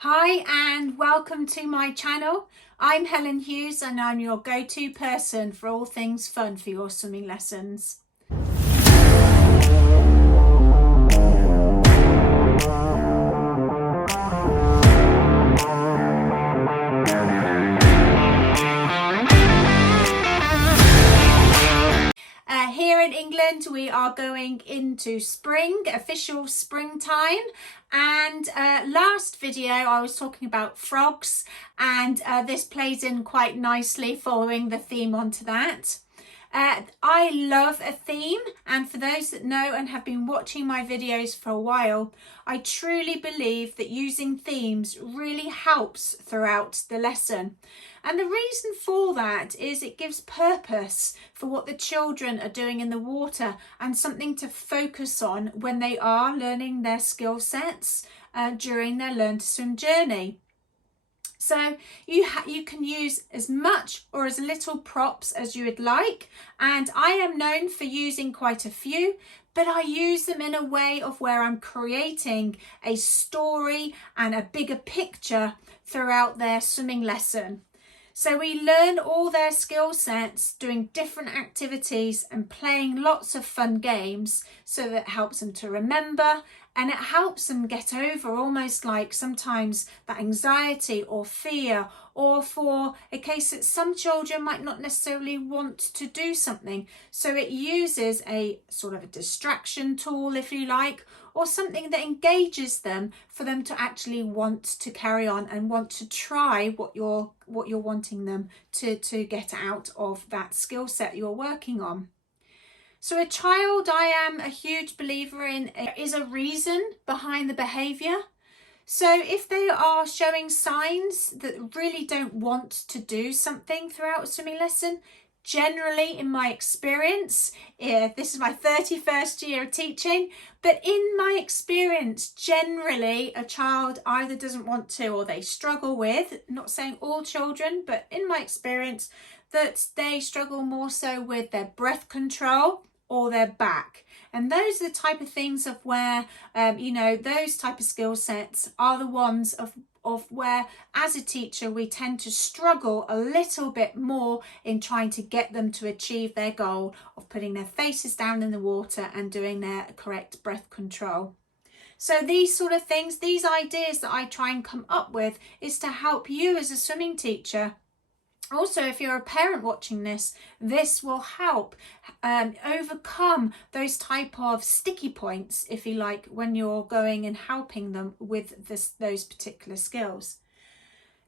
Hi and welcome to my channel. I'm Helen Hughes and I'm your go-to person for all things fun for your swimming lessons. Here in England we are going into spring, official springtime, and last video I was talking about frogs, and this plays in quite nicely following the theme onto that. I love a theme, and for those that know and have been watching my videos for a while, I truly believe that using themes really helps throughout the lesson. And the reason for that is it gives purpose for what the children are doing in the water and something to focus on when they are learning their skill sets during their Learn to Swim journey. So you can use as much or as little props as you would like, and I am known for using quite a few, but I use them in a way of where I'm creating a story and a bigger picture throughout their swimming lesson. So we learn all their skill sets doing different activities and playing lots of fun games, so that helps them to remember, and it helps them get over almost like sometimes that anxiety or fear, or for a case that some children might not necessarily want to do something. So it uses a sort of a distraction tool, if you like, or something that engages them for them to actually want to carry on and want to try what you're wanting them to get out of that skill set you're working on. So a child, I am a huge believer in, is a reason behind the behaviour. So if they are showing signs that really don't want to do something throughout a swimming lesson, generally in my experience, this is my 31st year of teaching, but in my experience, generally a child either doesn't want to or they struggle with, not saying all children, but in my experience, that they struggle more so with their breath control or their back. And those are the type of things of where, those type of skill sets are the ones of where, as a teacher, we tend to struggle a little bit more in trying to get them to achieve their goal of putting their faces down in the water and doing their correct breath control. So these sort of things, these ideas that I try and come up with is to help you as a swimming teacher. Also, if you're a parent watching this, this will help overcome those type of sticky points, if you like, when you're going and helping them with those particular skills.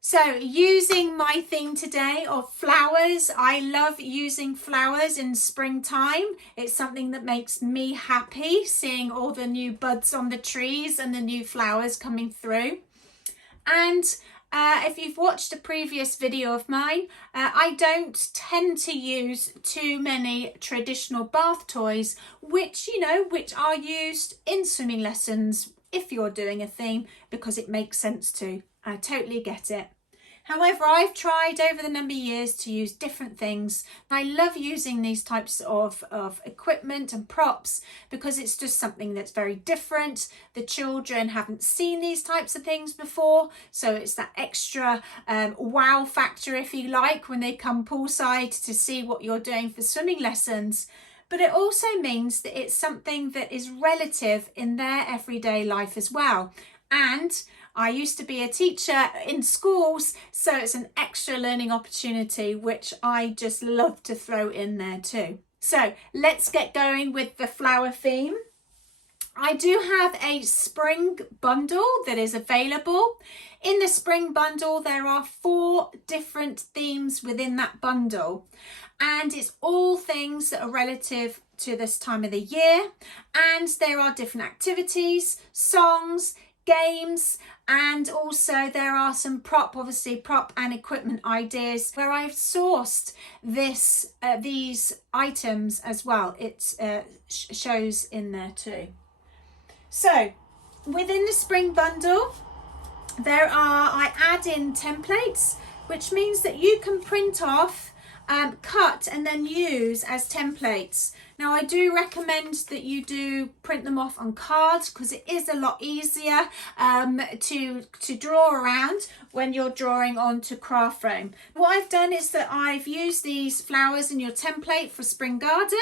So using my theme today of flowers, I love using flowers in springtime. It's something that makes me happy, seeing all the new buds on the trees and the new flowers coming through. And if you've watched a previous video of mine, I don't tend to use too many traditional bath toys, which are used in swimming lessons if you're doing a theme, because it makes sense to. I totally get it. However, I've tried over the number of years to use different things. I love using these types of equipment and props because it's just something that's very different. The children haven't seen these types of things before, so it's that extra wow factor, if you like, when they come poolside to see what you're doing for swimming lessons. But it also means that it's something that is relative in their everyday life as well. And I used to be a teacher in schools, so it's an extra learning opportunity, which I just love to throw in there too. So let's get going with the flower theme. I do have a spring bundle that is available. In the spring bundle, there are 4 different themes within that bundle, and it's all things that are relative to this time of the year. And there are different activities, songs, games, and also there are some prop and equipment ideas where I've sourced these items as well. It shows in there too. So within the spring bundle, I add in templates, which means that you can print off cut and then use as templates. Now I do recommend that you do print them off on cards because it is a lot easier to draw around when you're drawing onto craft foam. What I've done is that I've used these flowers in your template for spring garden.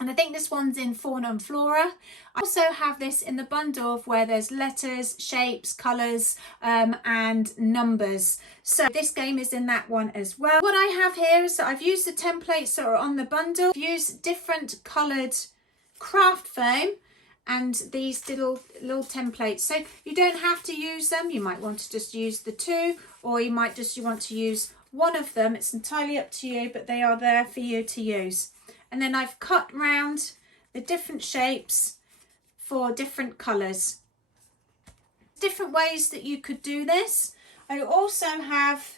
And I think this one's in Fauna and Flora. I also have this in the bundle of where there's letters, shapes, colours and numbers. So this game is in that one as well. What I have here is that I've used the templates that are on the bundle. I've used different coloured craft foam and these little templates. So you don't have to use them. You might want to just use the two, or you might just want to use one of them. It's entirely up to you, but they are there for you to use. And then I've cut round the different shapes for different colours. Different ways that you could do this. I also have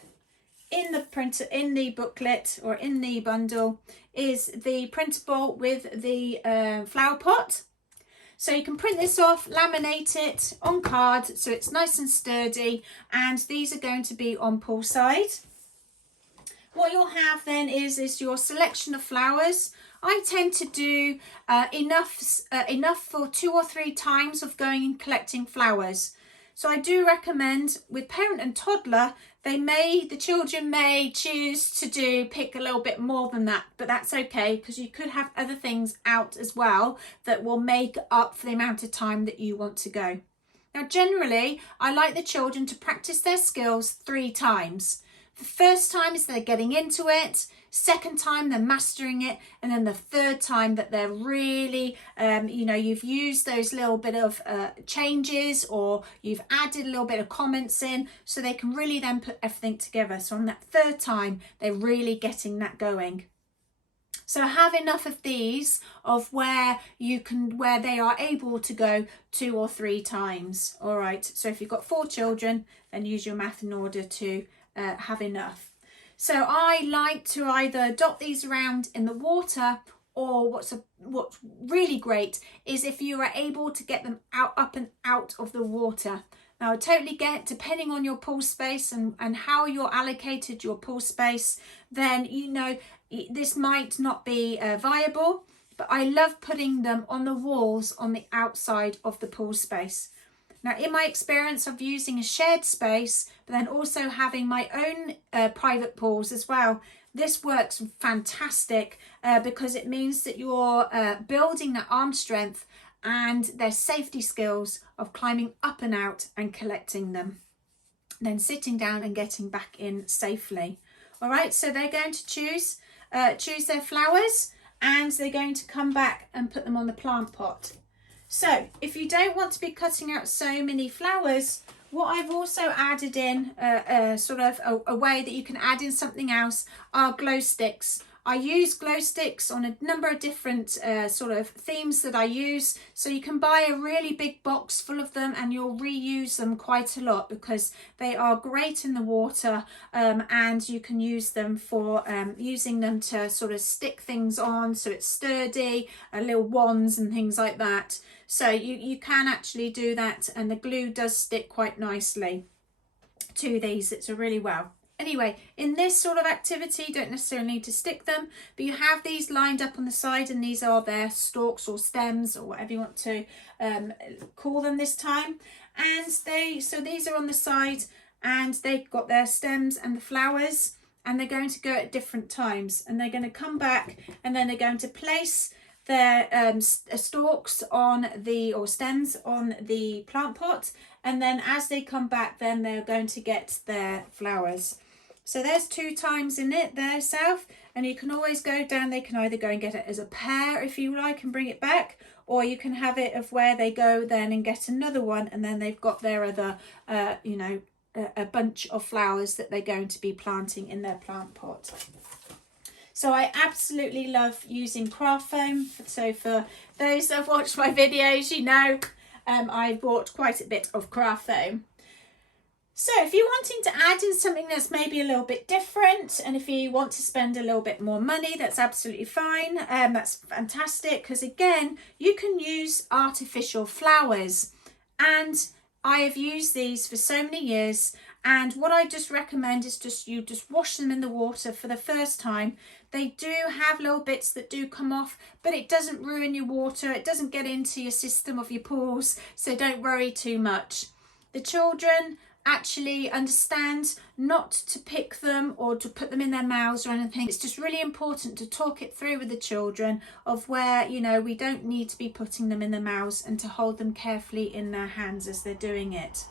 in the printer, in the booklet or in the bundle, is the printable with the flower pot. So you can print this off, laminate it on card so it's nice and sturdy, and these are going to be on poolside. What you'll have then is your selection of flowers. I tend to do enough for 2 or 3 times of going and collecting flowers. So I do recommend with parent and toddler, the children may choose to pick a little bit more than that, but that's okay because you could have other things out as well that will make up for the amount of time that you want to go. Now generally, I like the children to practice their skills 3 times. The first time is they're getting into it, second time they're mastering it, and then the third time that they're really, you've used those little bit of changes, or you've added a little bit of comments in, so they can really then put everything together. So on that third time, they're really getting that going. So have enough of these of where they are able to go 2 or 3 times. All right. So if you've got 4 children, then use your math in order to have enough. So I like to either dot these around in the water, or what's really great is if you are able to get them up and out of the water. Now I totally get, depending on your pool space and how you're allocated your pool space, then this might not be viable, but I love putting them on the walls on the outside of the pool space. Now, in my experience of using a shared space, but then also having my own private pools as well, this works fantastic because it means that you're building that arm strength and their safety skills of climbing up and out and collecting them, then sitting down and getting back in safely. All right, so they're going to choose their flowers, and they're going to come back and put them on the plant pot. So if you don't want to be cutting out so many flowers, what I've also added in a way that you can add in something else are glow sticks. I use glow sticks on a number of different themes that I use. So you can buy a really big box full of them and you'll reuse them quite a lot because they are great in the water, and you can use them for using them to sort of stick things on so it's sturdy, little wands and things like that. So you can actually do that, and the glue does stick quite nicely to these. It's really well. Anyway, in this sort of activity, you don't necessarily need to stick them, but you have these lined up on the side, and these are their stalks or stems or whatever you want to call them this time. And so these are on the side, and they've got their stems and the flowers, and they're going to go at different times, and they're going to come back, and then they're going to place their stalks or stems on the plant pot, and then as they come back, then they're going to get their flowers. So there's 2 times in it there, South, and you can always go down. They can either go and get it as a pair if you like and bring it back, or you can have it of where they go then and get another one, and then they've got their other a bunch of flowers that they're going to be planting in their plant pot. So I absolutely love using craft foam. So for those that have watched my videos, I've bought quite a bit of craft foam. So if you're wanting to add in something that's maybe a little bit different, and if you want to spend a little bit more money, that's absolutely fine. That's fantastic, because again, you can use artificial flowers, and I have used these for so many years, And what I just recommend is you just wash them in the water for the first time. They do have little bits that do come off, but it doesn't ruin your water. It doesn't get into your system of your pools, so don't worry too much. The children actually understand not to pick them or to put them in their mouths or anything. It's just really important to talk it through with the children of where, you know, we don't need to be putting them in their mouths, and to hold them carefully in their hands as they're doing it.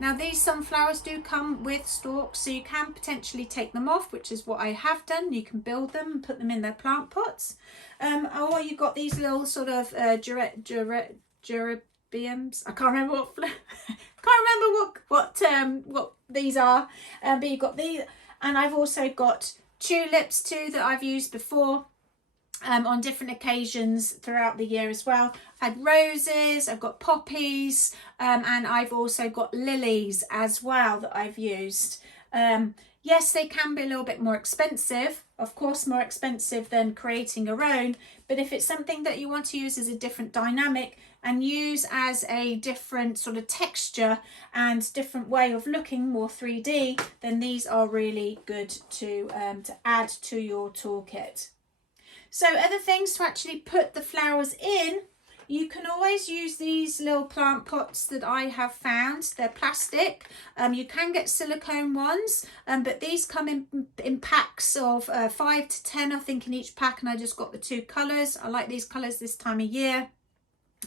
Now these sunflowers do come with stalks, so you can potentially take them off, which is what I have done. You can build them and put them in their plant pots. Or you've got these little sort of geraniums. I can't remember what these are, but you've got these, and I've also got tulips too that I've used before on different occasions throughout the year as well. I've had roses, I've got poppies, and I've also got lilies as well that I've used. Yes, they can be a little bit more expensive, of course more expensive than creating your own, but if it's something that you want to use as a different dynamic and use as a different sort of texture and different way of looking, more 3D, then these are really good to add to your toolkit. So other things to actually put the flowers in, you can always use these little plant pots that I have found. They're plastic. You can get silicone ones, but these come in packs of 5 to 10, I think, in each pack, and I just got the 2 colours. I like these colours this time of year.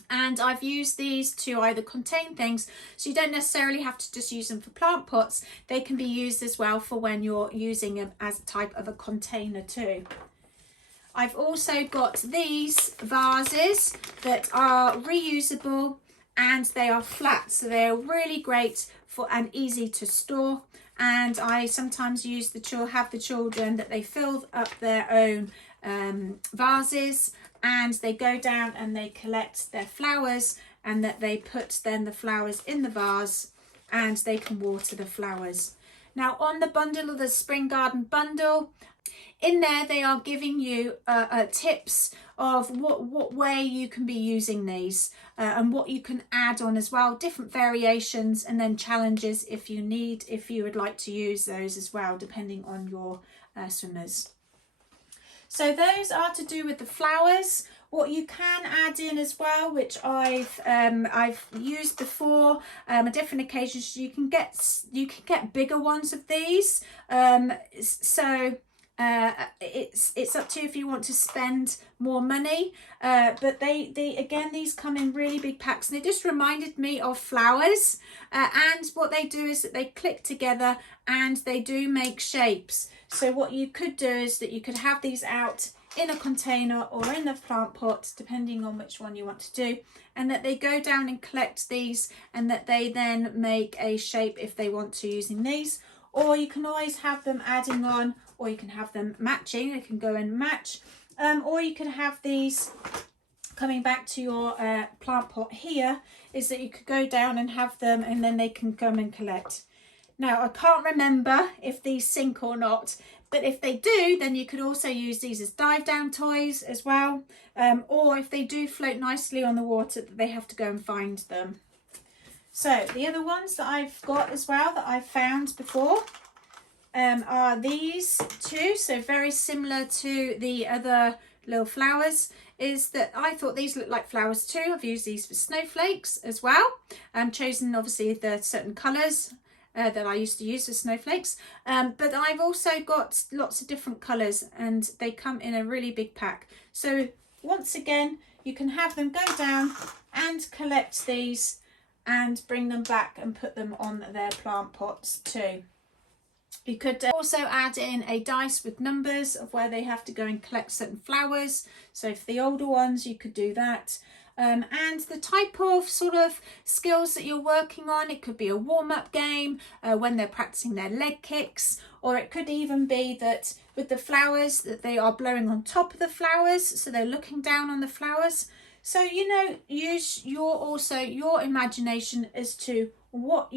And I've used these to either contain things, so you don't necessarily have to just use them for plant pots. They can be used as well for when you're using them as a type of a container too. I've also got these vases that are reusable, and they are flat, so they're really great for and easy to store. And I sometimes have the children that they fill up their own vases, and they go down and they collect their flowers, and that they put then the flowers in the vase, and they can water the flowers. Now on the bundle of the Spring Garden bundle, in there they are giving you tips of what way you can be using these, and what you can add on as well, different variations, and then challenges if you would like to use those as well, depending on your swimmers. So those are to do with the flowers. What you can add in as well, which I've used before on different occasions, you can get bigger ones of these. It's up to you if you want to spend more money, but these come in really big packs, and they just reminded me of flowers, and what they do is that they click together and they do make shapes. So what you could do is that you could have these out in a container or in the plant pot, depending on which one you want to do, and that they go down and collect these, and that they then make a shape if they want to using these. Or you can always have them adding on, or you can have them matching. They can go and match, or you can have these coming back to your plant pot here, is that you could go down and have them, and then they can come and collect. Now I can't remember if these sink or not, but if they do, then you could also use these as dive down toys as well, or if they do float nicely on the water, they have to go and find them. So the other ones that I've got as well that I've found before are these two. So very similar to the other little flowers, is that I thought these look like flowers too. I've used these for snowflakes as well. Chosen obviously the certain colours that I used to use for snowflakes, but I've also got lots of different colours, and they come in a really big pack. So once again, you can have them go down and collect these and bring them back and put them on their plant pots too. You could also add in a dice with numbers of where they have to go and collect certain flowers. So for the older ones, you could do that. And the type of sort of skills that you're working on, it could be a warm-up game when they're practicing their leg kicks, or it could even be that with the flowers that they are blowing on top of the flowers, so they're looking down on the flowers. So, you know, use your imagination as to what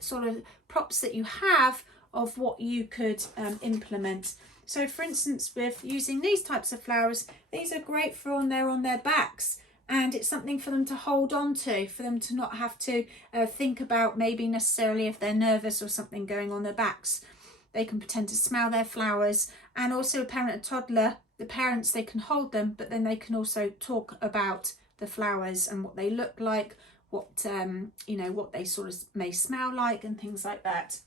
sort of props that you have of what you could implement. So for instance, with using these types of flowers, these are great for when they're on their backs, and it's something for them to hold on to, for them to not have to think about maybe necessarily if they're nervous or something going on their backs. They can pretend to smell their flowers, and also a parent, a toddler, the parents, they can hold them, but then they can also talk about the flowers and what they look like, what you know, what they sort of may smell like and things like that.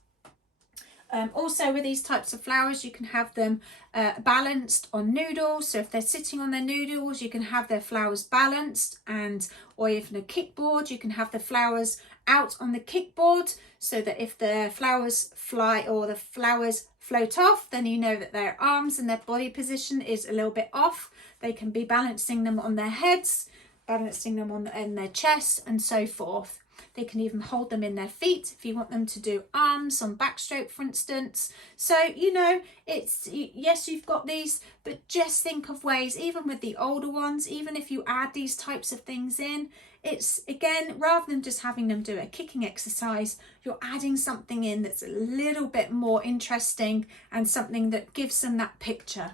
Also with these types of flowers, you can have them balanced on noodles. So if they're sitting on their noodles, you can have their flowers balanced, and or even a kickboard, you can have the flowers out on the kickboard, so that if the flowers fly or the flowers float off, then you know that their arms and their body position is a little bit off. They can be balancing them on their heads, balancing them on in their chest, and so forth. They can even hold them in their feet if you want them to do arms on backstroke, for instance. So, you know, it's, yes, you've got these, but just think of ways, even with the older ones, even if you add these types of things in, it's, again, rather than just having them do a kicking exercise, you're adding something in that's a little bit more interesting and something that gives them that picture.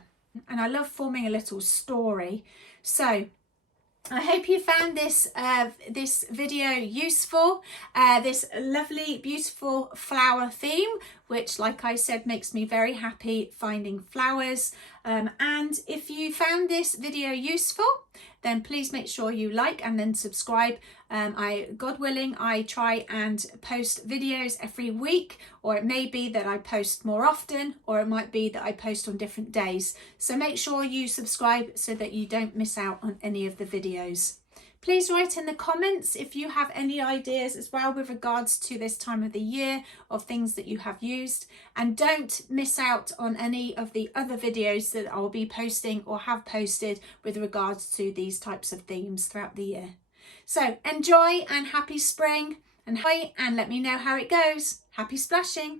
And I love forming a little story. So I hope you found this this video useful, this lovely beautiful flower theme, which, like I said, makes me very happy finding flowers. And if you found this video useful, then please make sure you like and then subscribe. God willing, I try and post videos every week, or it may be that I post more often, or it might be that I post on different days. So make sure you subscribe so that you don't miss out on any of the videos. Please write in the comments if you have any ideas as well with regards to this time of the year of things that you have used, and don't miss out on any of the other videos that I'll be posting or have posted with regards to these types of themes throughout the year. So enjoy and happy spring, and let me know how it goes. Happy splashing!